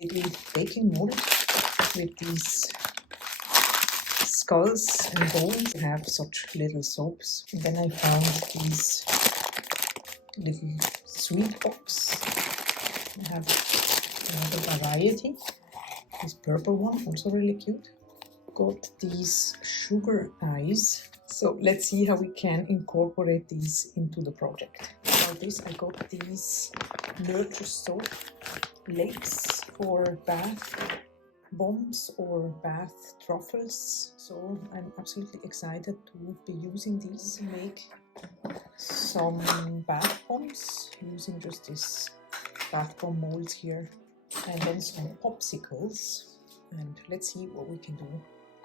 little baking mold with these skulls and bones. I have such little soaps. And then I found these little sweet box. I have another variety. This purple one, also really cute. Got these sugar eyes. So let's see how we can incorporate these into the project. For this I got these nurture soap lakes for bath bombs or bath truffles. So I'm absolutely excited to be using these to make some bath bombs using just this bath bomb molds here, and then some popsicles, and let's see what we can do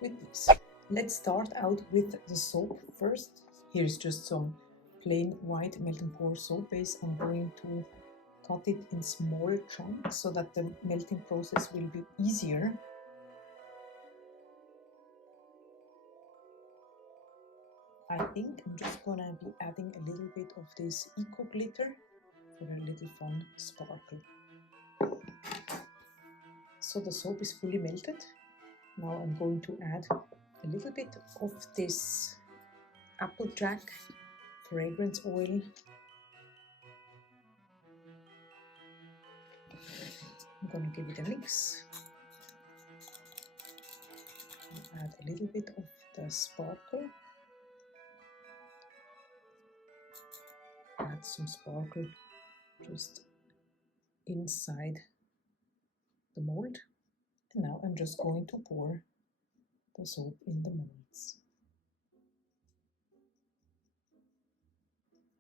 with these. Let's start out with the soap first. Here's just some plain white melt and pour soap base. I'm going to cut it in small chunks so that the melting process will be easier. I think I'm just gonna be adding a little bit of this eco glitter for a little fun sparkle. So the soap is fully melted. Now I'm going to add a little bit of this Applejack fragrance oil. I'm going to give it a mix. Add a little bit of the sparkle. Add some sparkle just inside the mold. And now I'm just going to pour the soap in the molds.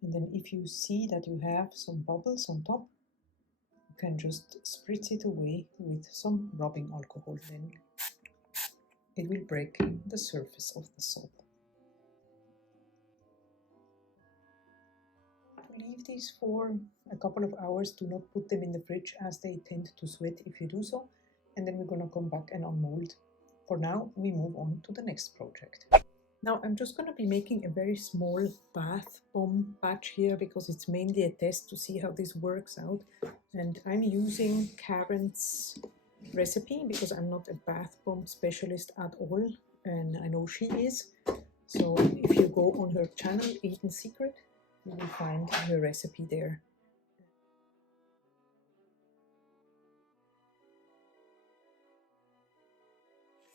And then if you see that you have some bubbles on top, you can just spritz it away with some rubbing alcohol. Then it will break the surface of the soap. Leave these for a couple of hours. Do not put them in the fridge as they tend to sweat if you do so. And then we're going to come back and unmold. For now, we move on to the next project. Now I'm just going to be making a very small bath bomb batch here because it's mainly a test to see how this works out. And I'm using Karen's recipe because I'm not a bath bomb specialist at all, and I know she is. So if you go on her channel, Eaten Secret, you will find her recipe there.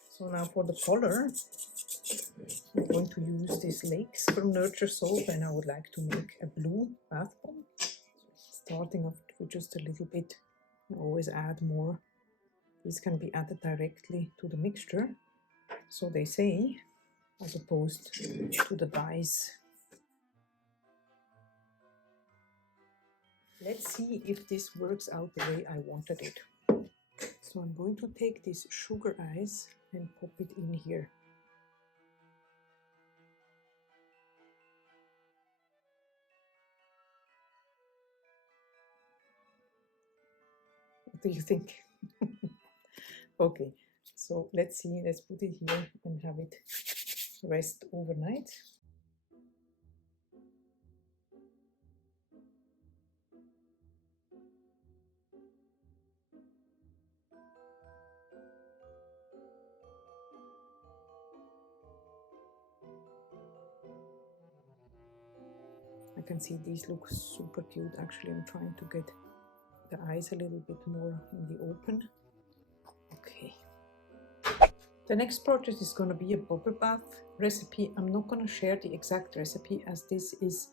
So now for the color, I'm going to use these lakes from Nurture Soap, and I would like to make a blue bath bomb. Starting off with just a little bit, I always add more. This can be added directly to the mixture, so they say, as opposed to the dyes. Let's see if this works out the way I wanted it. So I'm going to take these sugar eyes and pop it in here. What do you think? Okay, so let's see, let's put it here and have it rest overnight. I can see these look super cute. Actually, I'm trying to get the eyes a little bit more in the open. Okay. The next project is going to be a bubble bath recipe. I'm not going to share the exact recipe as this is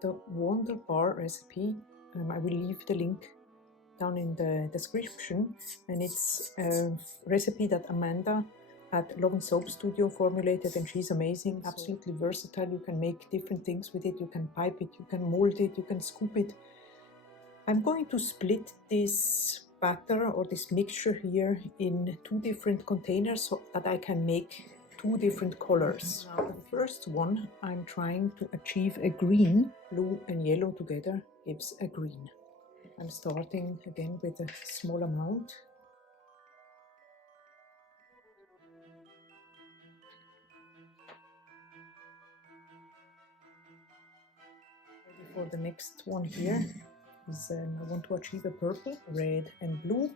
the Wonder Bar recipe. I will leave the link down in the description, and it's a recipe that Amanda at Love and Soap Studio formulated, and she's amazing, absolutely versatile. You can make different things with it. You can pipe it, you can mold it, you can scoop it. I'm going to split this batter or this mixture here in 2 different containers so that I can make 2 different colors. Now the first one, I'm trying to achieve a green. Blue and yellow together gives a green. I'm starting again with a small amount. For the next one here is I want to achieve a purple, red and blue.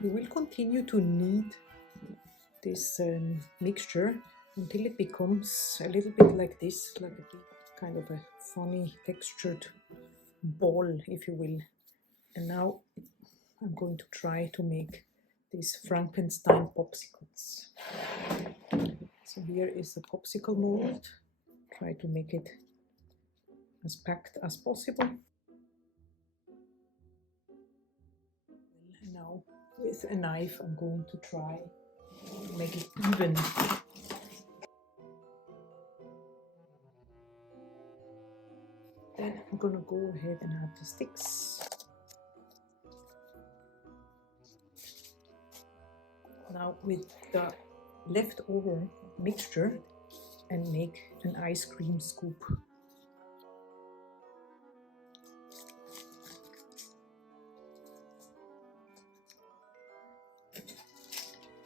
We will continue to knead this mixture until it becomes a little bit like this, like a kind of a funny textured ball, if you will. And now I'm going to try to make these Frankenstein popsicles. So here is the popsicle mold. Try to make it as packed as possible. And now with a knife I'm going to try to make it even. Then I'm gonna go ahead and add the sticks. Now with the leftover mixture and make an ice cream scoop.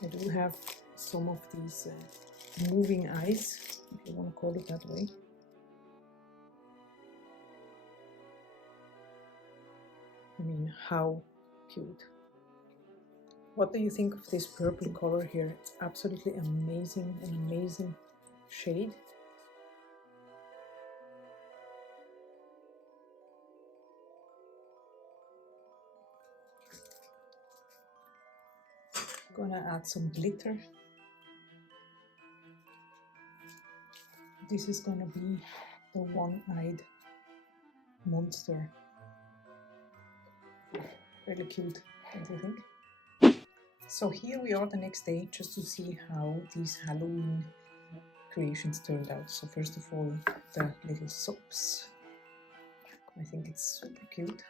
I do have some of these moving ice, if you want to call it that way. I mean, how cute. What do you think of this purple color here? It's absolutely amazing, an amazing shade. I'm gonna add some glitter. This is gonna be the one-eyed monster. Really cute, don't you think? So here we are the next day, just to see how these Halloween creations turned out. So first of all, the little soaps. I think it's super cute.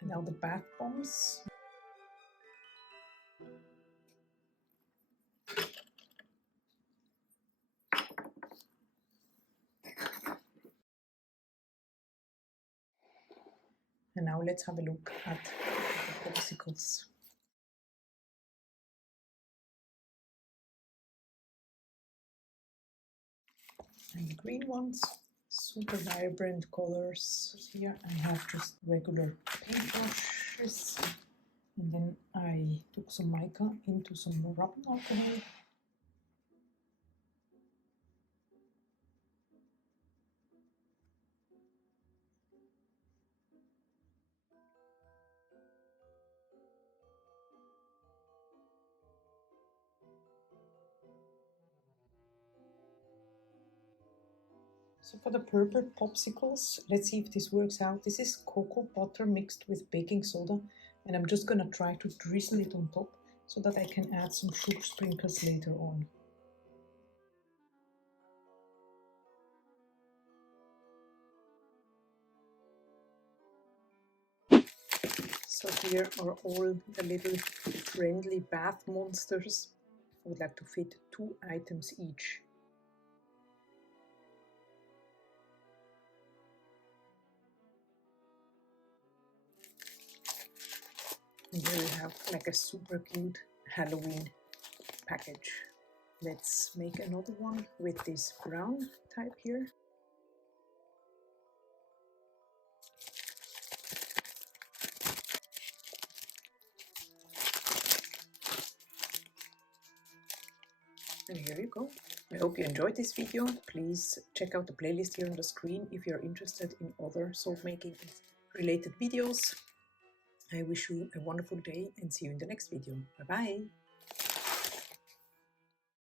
And now the bath bombs. And now let's have a look at the popsicles. And the green ones, super vibrant colors. Here I have just regular paintbrushes. And then I took some mica into some rubbing alcohol. So for the purple popsicles, let's see if this works out. This is cocoa butter mixed with baking soda, and I'm just gonna try to drizzle it on top so that I can add some sugar sprinkles later on. So here are all the little friendly bath monsters. I would like to fit 2 items each. And here we have like a super cute Halloween package. Let's make another one with this brown type here. And here you go. I hope you enjoyed this video. Please check out the playlist here on the screen if you're interested in other soap making related videos. I wish you a wonderful day and see you in the next video. Bye bye!